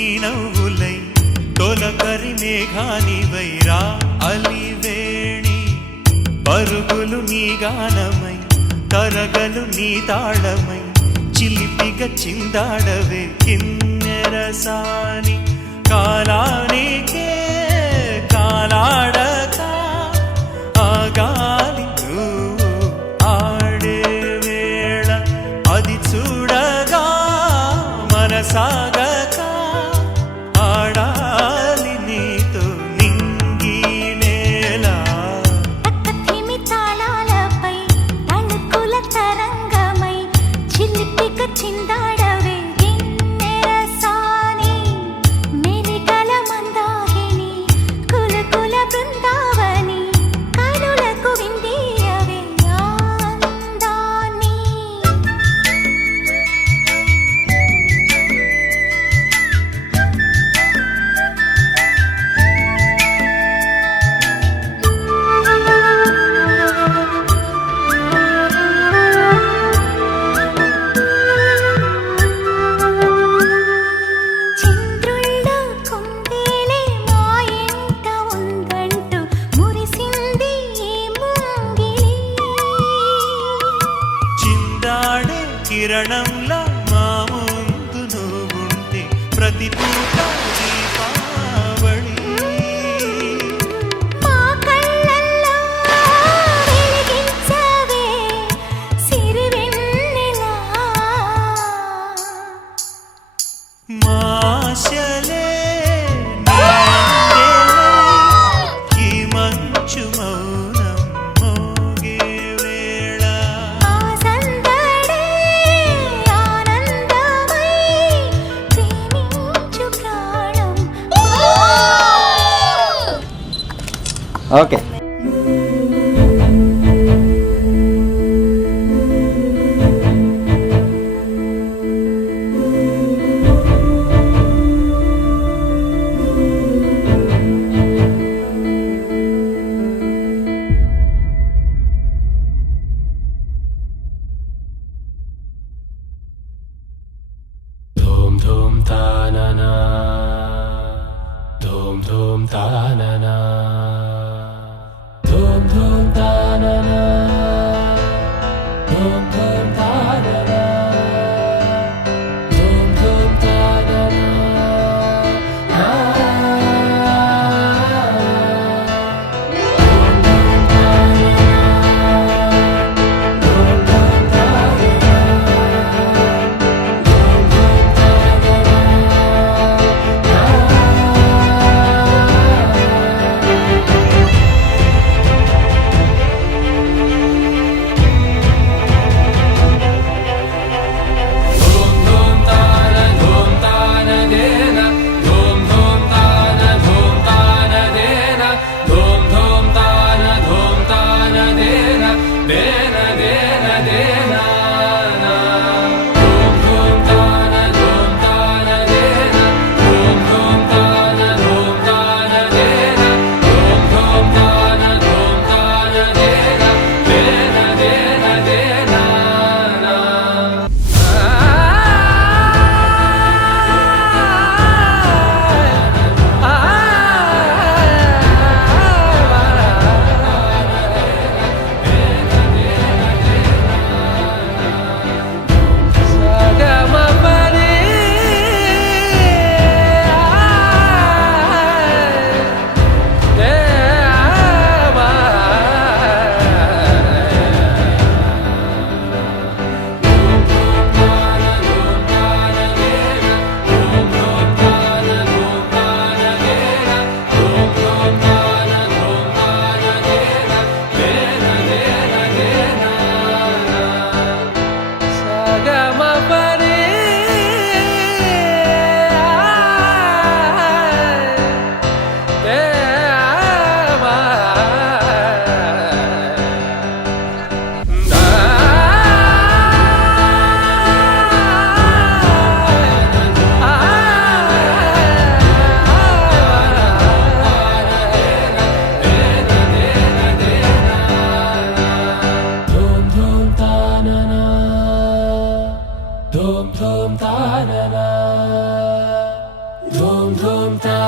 నీ నవ్వులై తొలకరి మేఘానివై రా అలివేణి పరుగులు నీ గానమై తరగలు నీ తాళమై చిలిపిగ చిందాడవే కిన్నెరసాని కాలానికే కాలాడక ఆగాలి నువ్వు ఆడే వేళ అది చూడగా మనసాగక ఆడాలి నీతో నింగి నేల తక్కతిమి తాళాలపై తణుకుల తరంగమై చిలిపిక చిందాడవే గిన్నెరసాని మెలికల మందాగిని కులకుల బృందావని కనులకు విందియవే ఆనందాన్ని చంద్రుల్లో కుందేలే మా ఎంట ఉందంటూ మురిసింది ఈ ముంగిలి చిందాడే కిరణంలా మా ముందు నువ్వుంటే ప్రతి పూట దీపావళి మా కళ్ళల్లో వెలిగించవే సిరివెన్నెలా మాశలే నీడేలై ఈ మంచు మౌనం మోగే వేళ ఆ సందడే ఆనందమై ప్రేమించు ప్రాణం ఓకే धूम धूम तानना धूम धूम तानना धूम धूम तानना धूम धूम तानना धूम धूम तानना ధూమ్ ధూమ్ తా